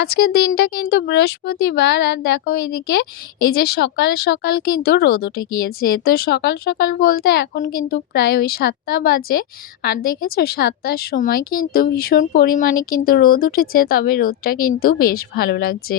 আজকের দিনটা কিন্তু বৃহস্পতিবার আর দেখো এইদিকে এই যে সকাল সকাল কিন্তু রোদ উঠে গিয়েছে। তো সকাল সকাল বলতে এখন কিন্তু প্রায় ওই সাতটা বাজে। আর দেখেছ, সাতটার সময় কিন্তু ভীষণ পরিমাণে কিন্তু রোদ উঠেছে, তবে রোদটা কিন্তু বেশ ভালো লাগছে।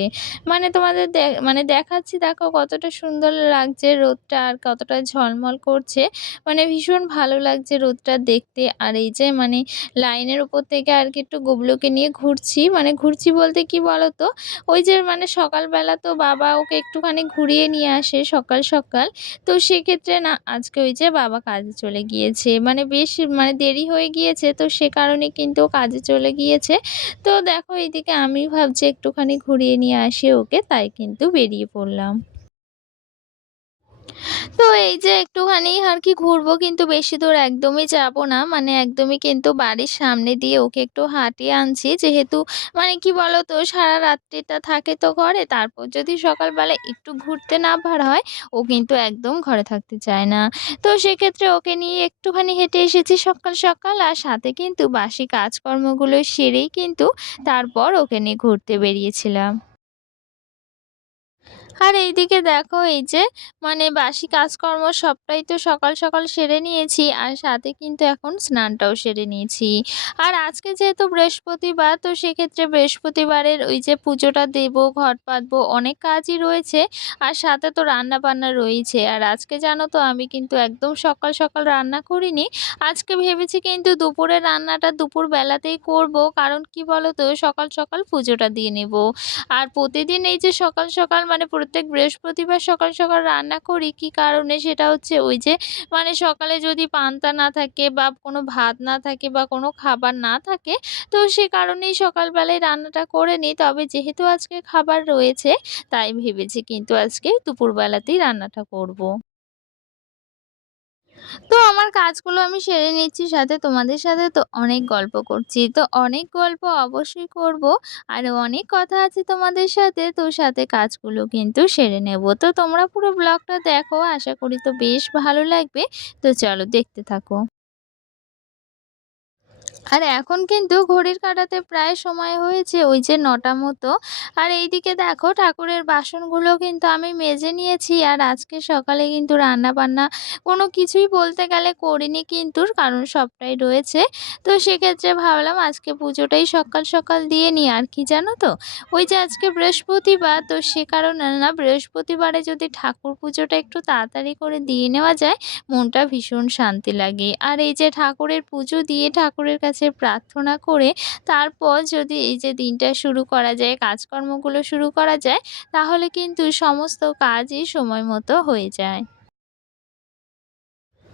মানে তোমাদের মানে দেখাচ্ছি, দেখো কতটা সুন্দর লাগছে রোদটা আর কতটা ঝলমল করছে। মানে ভীষণ ভালো লাগছে রোদটা দেখতে। আর এই যে মানে লাইনের উপর থেকে আর কি একটু গুবলুকে নিয়ে ঘুরছি। মানে ঘুরছি বলতে কি বলো তো ওই যে মানে সকালবেলা তো বাবা ওকে একটুখানি ঘুরিয়ে নিয়ে আসে সকাল সকাল। তো সেক্ষেত্রে না, আজকে ওই যে বাবা কাজে চলে গিয়েছে। মানে বেশ মানে দেরি হয়ে গিয়েছে, তো সে কারণে কিন্তু কাজে চলে গিয়েছে। তো দেখো, এইদিকে আমি ভাবছি একটুখানি ঘুরিয়ে নিয়ে আসি ওকে, তাই কিন্তু বেরিয়ে পড়লাম। তো এই যে একটুখানি আর কি ঘুরবো কিন্তু বেশি দূর একদমই যাব না। মানে একদমই কিন্তু বাড়ির সামনে দিয়ে ওকে একটু হাঁটিয়ে আনছি। যেহেতু মানে কি বলো তো সারা রাত্রিটা থাকে তো ঘরে, তারপর যদি সকালবেলা একটু ঘুরতে না বার হয়, ও কিন্তু একদম ঘরে থাকতে চায় না। তো সেক্ষেত্রে ওকে নিয়ে একটুখানি হেঁটে এসেছি সকাল সকাল, আর সাথে কিন্তু বাসি কাজকর্মগুলো সেরেই কিন্তু তারপর ওকে নিয়ে ঘুরতে বেরিয়েছিলাম। আর এইদিকে দেখো এই যে মানে বাসি কাজকর্ম সবটাই তো সকাল সকাল সেরে নিয়েছি আর সাথে কিন্তু এখন স্নানটাও সেরে নিয়েছি। আর আজকে যেহেতু বৃহস্পতিবার, তো সেক্ষেত্রে বৃহস্পতিবারের ওই যে পুজোটা দেব, ঘট পাতবো, অনেক কাজই রয়েছে আর সাথে তো রান্না বান্না রয়েছে আর আজকে জানো তো আমি কিন্তু একদম সকাল সকাল রান্না করিনি। আজকে ভেবেছি কিন্তু দুপুরে রান্নাটা দুপুর বেলাতেই করব, কারণ কি বলো তো, সকাল সকাল পুজোটা দিয়ে নেব। আর প্রতিদিন এই যে সকাল সকাল মানে প্রত্যেক বৃহস্পতিবার সকাল সকাল রান্না করি, কি কারণে সেটা হচ্ছে ওই যে মানে সকালে যদি পান্তা না থাকে বা কোনো ভাত না থাকে বা কোনো খাবার না থাকে, তো সে কারণেই সকালবেলায় রান্নাটা করে নিই তবে যেহেতু আজকে খাবার রয়েছে, তাই ভেবেছি কিন্তু আজকে দুপুরবেলাতেই রান্নাটা করব। তো আমার কাজগুলো আমি সেরে নিচ্ছি সাথে তোমাদের সাথে তো অনেক গল্প করছি। তো অনেক গল্প অবশ্যই করব। আর অনেক কথা আছে তোমাদের সাথে, তো সাথে কাজগুলো কিন্তু সেরে নেব। তো তোমরা পুরো ব্লগটা দেখো, আশা করি তো বেশ ভালো লাগবে। তো চলো দেখতে থাকো। আর এখন কিন্তু ঘড়ির কাটাতে প্রায় সময় হয়েছে ওই যে নটা মতো। আর এইদিকে দেখো ঠাকুরের বাসনগুলো কিন্তু আমি মেজে নিয়েছি আর আজকে সকালে কিন্তু রান্না বান্না কোনো কিছুই বলতে গেলে করিনি কিন্তু কারণ সবটাই রয়েছে। তো সেক্ষেত্রে ভাবলাম আজকে পুজোটাই সকাল সকাল দিয়ে নিই। আর কি জানো তো? ওই যে আজকে বৃহস্পতিবার তো সে কারণে না বৃহস্পতিবারে যদি ঠাকুর পুজোটা একটু তাড়াতাড়ি করে দিয়ে নেওয়া যায়, মনটা ভীষণ শান্তি লাগে। আর এই যে ঠাকুরের পুজো দিয়ে ঠাকুরের কাছে প্রার্থনা করে তারপর যদি এই যে দিনটা শুরু করা যায়, কাজকর্মগুলো শুরু করা যায়, তাহলে কিন্তু সমস্ত কাজই সময় মতো হয়ে যায়।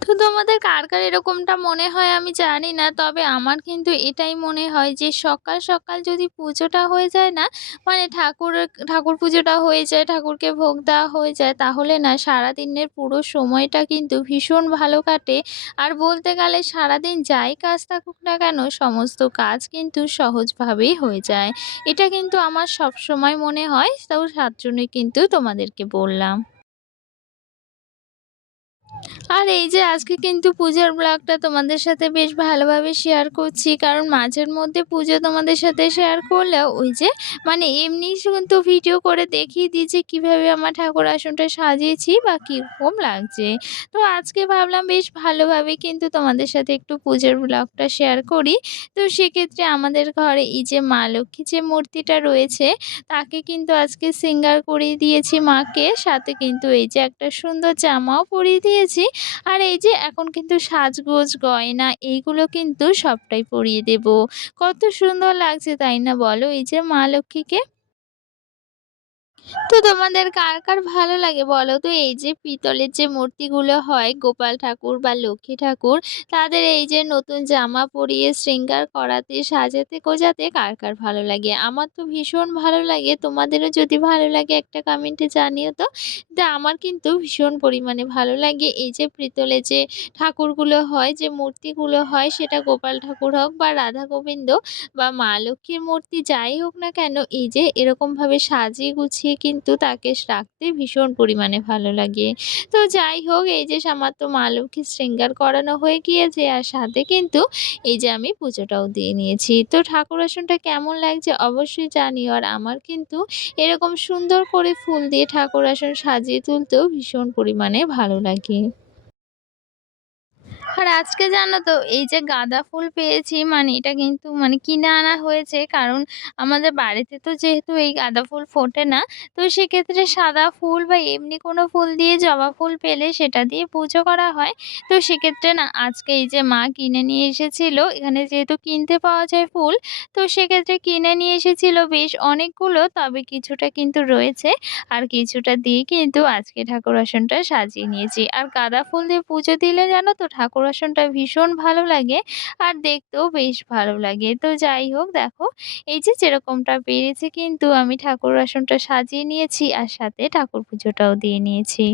তো তোমাদের কার কার এরকমটা মনে হয় আমি জানি না। তবে আমার কিন্তু এটাই মনে হয় যে, সকাল সকাল যদি পুজোটা হয়ে যায় না মানে ঠাকুর ঠাকুর পুজোটা হয়ে যায়, ঠাকুরকে ভোগ দেওয়া হয়ে যায়, তাহলে না সারাদিনের পুরো সময়টা কিন্তু ভীষণ ভালো কাটে। আর বলতে গেলে সারাদিন যাই কাজ থাকুক না কেন, সমস্ত কাজ কিন্তু সহজভাবেই হয়ে যায়। এটা কিন্তু আমার সব সময় মনে হয়, তো তার কিন্তু তোমাদেরকে বললাম। আর এই যে আজকে কিন্তু পুজোর ব্লগটা তোমাদের সাথে বেশ ভালোভাবে শেয়ার করছি। কারণ মাঝের মধ্যে পুজো তোমাদের সাথে শেয়ার করলেও ওই যে মানে এমনি কিন্তু ভিডিও করে দেখিয়ে দিয়েছি কীভাবে আমার ঠাকুর আসনটা সাজিয়েছি বা কীরকম লাগছে। তো আজকে ভাবলাম বেশ ভালোভাবে কিন্তু তোমাদের সাথে একটু পুজোর ব্লগটা শেয়ার করি। তো সেক্ষেত্রে আমাদের ঘরে এই যে মা লক্ষ্মী যে মূর্তিটা রয়েছে, তাকে কিন্তু আজকে সিঙ্গার করিয়ে দিয়েছি মাকে। সাথে কিন্তু এই যে একটা সুন্দর জামাও পরিয়ে দিয়েছি আর এই যে এখন কিন্তু সাজগোজ, গয়না এইগুলো কিন্তু সবটাই পরিয়ে দেব। কত সুন্দর লাগছে, তাই না বলো? এই যে মা লক্ষ্মীকে। তো তোমাদের কার, কার ভালো লাগে বলো তো? এই যে পিতলের যে মূর্তিগুলো হয় গোপাল ঠাকুর বা লক্ষ্মী ঠাকুর তাদের এই যে নতুন জামা পরিয়ে শৃঙ্গার করাতে সাজাতে গোজাতে কার, কার ভালো লাগে? আমার তো ভীষণ ভালো লাগে। তোমাদেরও যদি ভালো লাগে একটা কমেন্টে জানিও তো। তা আমার কিন্তু ভীষণ পরিমাণে ভালো লাগে এই যে পিতলের যে ঠাকুরগুলো হয় যে মূর্তিগুলো হয় সেটা গোপাল ঠাকুর হোক বা রাধা গোবিন্দ বা মা লক্ষ্মীর মূর্তি যাই হোক না কেন এই যে এরকমভাবে সাজিয়ে গুছিয়ে কিন্তু তাকে রাখতে ভীষণ পরিমাণে ভালো লাগে। তো যাই হোক, এই যে আমার তো মা লক্ষ্মীর শৃঙ্গার করানো হয়ে গিয়েছে আর সাথে কিন্তু এই যে আমি পুজোটাও দিয়ে নিয়েছি। তো ঠাকুর আসনটা কেমন লাগছে অবশ্যই জানি আর আমার কিন্তু এরকম সুন্দর করে ফুল দিয়ে ঠাকুর আসন সাজিয়ে তুলতেও ভীষণ পরিমাণে ভালো লাগে। আর আজকে জানো তো, এই যে গাঁদা ফুল পেয়েছি মানে এটা কিন্তু মানে কিনে আনা হয়েছে। কারণ আমাদের বাড়িতে তো যেহেতু এই গাঁদা ফুল ফোটে না, তো সেক্ষেত্রে সাদা ফুল বা এমনি কোনো ফুল দিয়ে জবা ফুল পেলে সেটা দিয়ে পুজো করা হয়। তো সেক্ষেত্রে না, আজকে এই যে মা কিনে নিয়ে এসেছিল, এখানে যেহেতু কিনতে পাওয়া যায় ফুল, তো সেক্ষেত্রে কিনে নিয়ে এসেছিল বেশ অনেকগুলো, তবে কিছুটা কিন্তু রয়েছে। আর কিছুটা দিয়ে কিন্তু আজকে ঠাকুর আসনটা সাজিয়ে নিয়েছি। আর গাঁদা ফুল দিয়ে পুজো দিলে জানো তো, ঠাকুর আসনটা ভীষণ ভালো লাগে আর দেখতেও বেশ ভালো লাগে। তো যাই হোক দেখো, এই যে যেরকমটা পেরেছি কিন্তু আমি ঠাকুর আসনটা সাজিয়ে নিয়েছি আর সাথে ঠাকুর পুজোটাও দিয়ে নিয়েছি।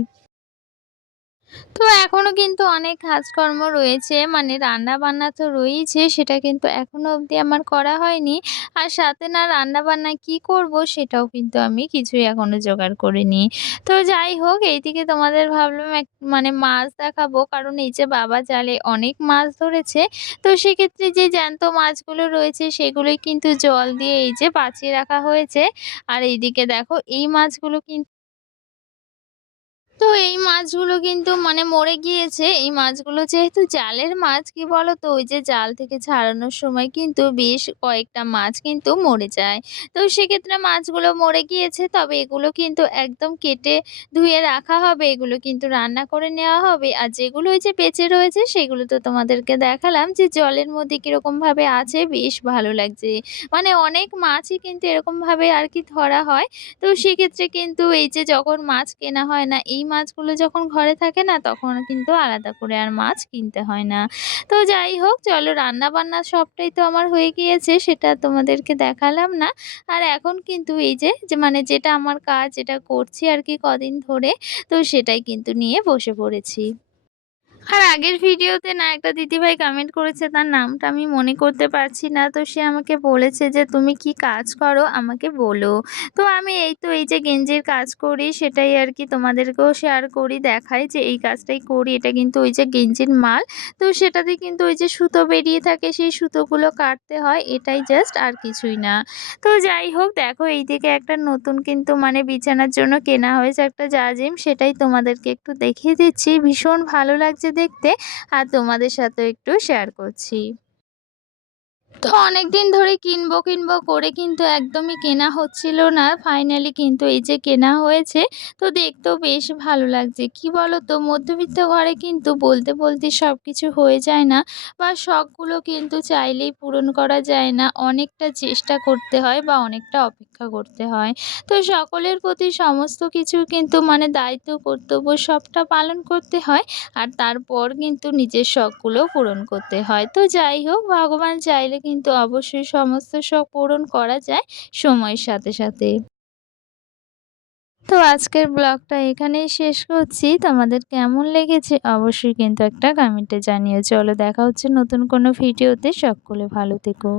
তো এখনও কিন্তু অনেক কাজকর্ম রয়েছে মানে রান্না-বান্না তো রয়েইছে, সেটা কিন্তু এখনও অবধি আমার করা হয়নি। আর সাথে না রান্না-বান্না কি করব সেটাও কিন্তু আমি কিছুই এখনও জোগাড় করিনি। তো যাই হোক, এইদিকে তোমাদের ভাবলাম এক মানে মাছ দেখাবো, কারণ এই যে বাবা জালে অনেক মাছ ধরেছে। তো সেক্ষেত্রে যে জ্যান্ত মাছগুলো রয়েছে, সেগুলোই কিন্তু জল দিয়ে এই যে বাঁচিয়ে রাখা হয়েছে। আর এইদিকে দেখো, এই মাছগুলো কিন তো এই মাছগুলো কিন্তু মানে মরে গিয়েছে। এই মাছগুলো যেহেতু জালের মাছ, কি বলো তো ওই যে জাল থেকে ছাড়ানোর সময় কিন্তু বেশ কয়েকটা মাছ কিন্তু মরে যায়। তো সেক্ষেত্রে মাছগুলো মরে গিয়েছে, তবে এগুলো কিন্তু একদম কেটে ধুয়ে রাখা হবে। এগুলো কিন্তু রান্না করে নেওয়া হবে। আর যেগুলো ওই যে বেঁচে রয়েছে, সেগুলো তো তোমাদেরকে দেখালাম যে জলের মধ্যে কীরকমভাবে আছে বেশ ভালো লাগছে। মানে অনেক মাছই কিন্তু এরকমভাবে আর কি ধরা হয়। তো সেক্ষেত্রে কিন্তু এই যে যখন মাছ কেনা হয় না, এই মাছগুলো যখন ঘরে থাকে না, তখন কিন্তু আলাদা করে আর মাছ কিনতে হয় না। তো যাই হোক, চলো রান্না বান্না সবটাই তো আমার হয়ে গিয়েছে, সেটা তোমাদেরকে দেখালাম না। আর এখন কিন্তু এই যে যে মানে যেটা আমার কাজ এটা করছি আর কি কদিন ধরে, তো সেটাই কিন্তু নিয়ে বসে পড়েছি। আর আগের ভিডিওতে না একটা দিদিভাই কমেন্ট করেছে, তার নামটা আমি মনে করতে পারছি না। তো সে আমাকে বলেছে যে, তুমি কি কাজ করো? আমাকে বলো। তো আমি এই তো এই যে গেঞ্জির কাজ করি, সেটাই আর কি তোমাদেরকেও শেয়ার করি, দেখাই যে এই কাজটাই করি। এটা কিন্তু ওই যে গেঞ্জির মাল। তো সেটাতে কিন্তু ওই যে সুতো বেরিয়ে থাকে, সেই সুতোগুলো কাটতে হয়, এটাই জাস্ট আর কিছুই না। তো যাই হোক, দেখো এই দিকে একটা নতুন কিন্তু মানে বিছানার জন্য কেনা হয়েছে একটা জাজিম সেটাই তোমাদেরকে একটু দেখিয়ে দিচ্ছি। ভীষণ ভালো লাগছে দেখতে আর তোমাদের সাথে একটু শেয়ার করছি। তো অনেকদিন ধরে কিনবো কিনবো করে কিন্তু একদমই কেনা হচ্ছিল না। ফাইনালি কিন্তু এই যে কেনা হয়েছে, তো দেখতেও বেশ ভালো লাগছে। কি বলো তো মধ্যবিত্ত ঘরে কিন্তু বলতে বলতে সব কিছু হয়ে যায় না বা শখগুলো কিন্তু চাইলেই পূরণ করা যায় না। অনেকটা চেষ্টা করতে হয় বা অনেকটা অপেক্ষা করতে হয়। তো সকলের প্রতি সমস্ত কিছু কিন্তু মানে দায়িত্ব, কর্তব্য সবটা পালন করতে হয় আর তারপর কিন্তু নিজের শখগুলো পূরণ করতে হয়। তো যাই হোক, ভগবান চাইলে কিন্তু অবশ্যই সমস্ত শখ পূরণ করা যায় সময়ের সাথে সাথে। তো আজকের ব্লগটা এখানেই শেষ করছি। তোমাদের কেমন লেগেছে অবশ্যই কিন্তু একটা কমেন্টে জানিয়ে চলো দেখা হচ্ছে নতুন কোনো ভিডিওতে। সকলে ভালো থেকো।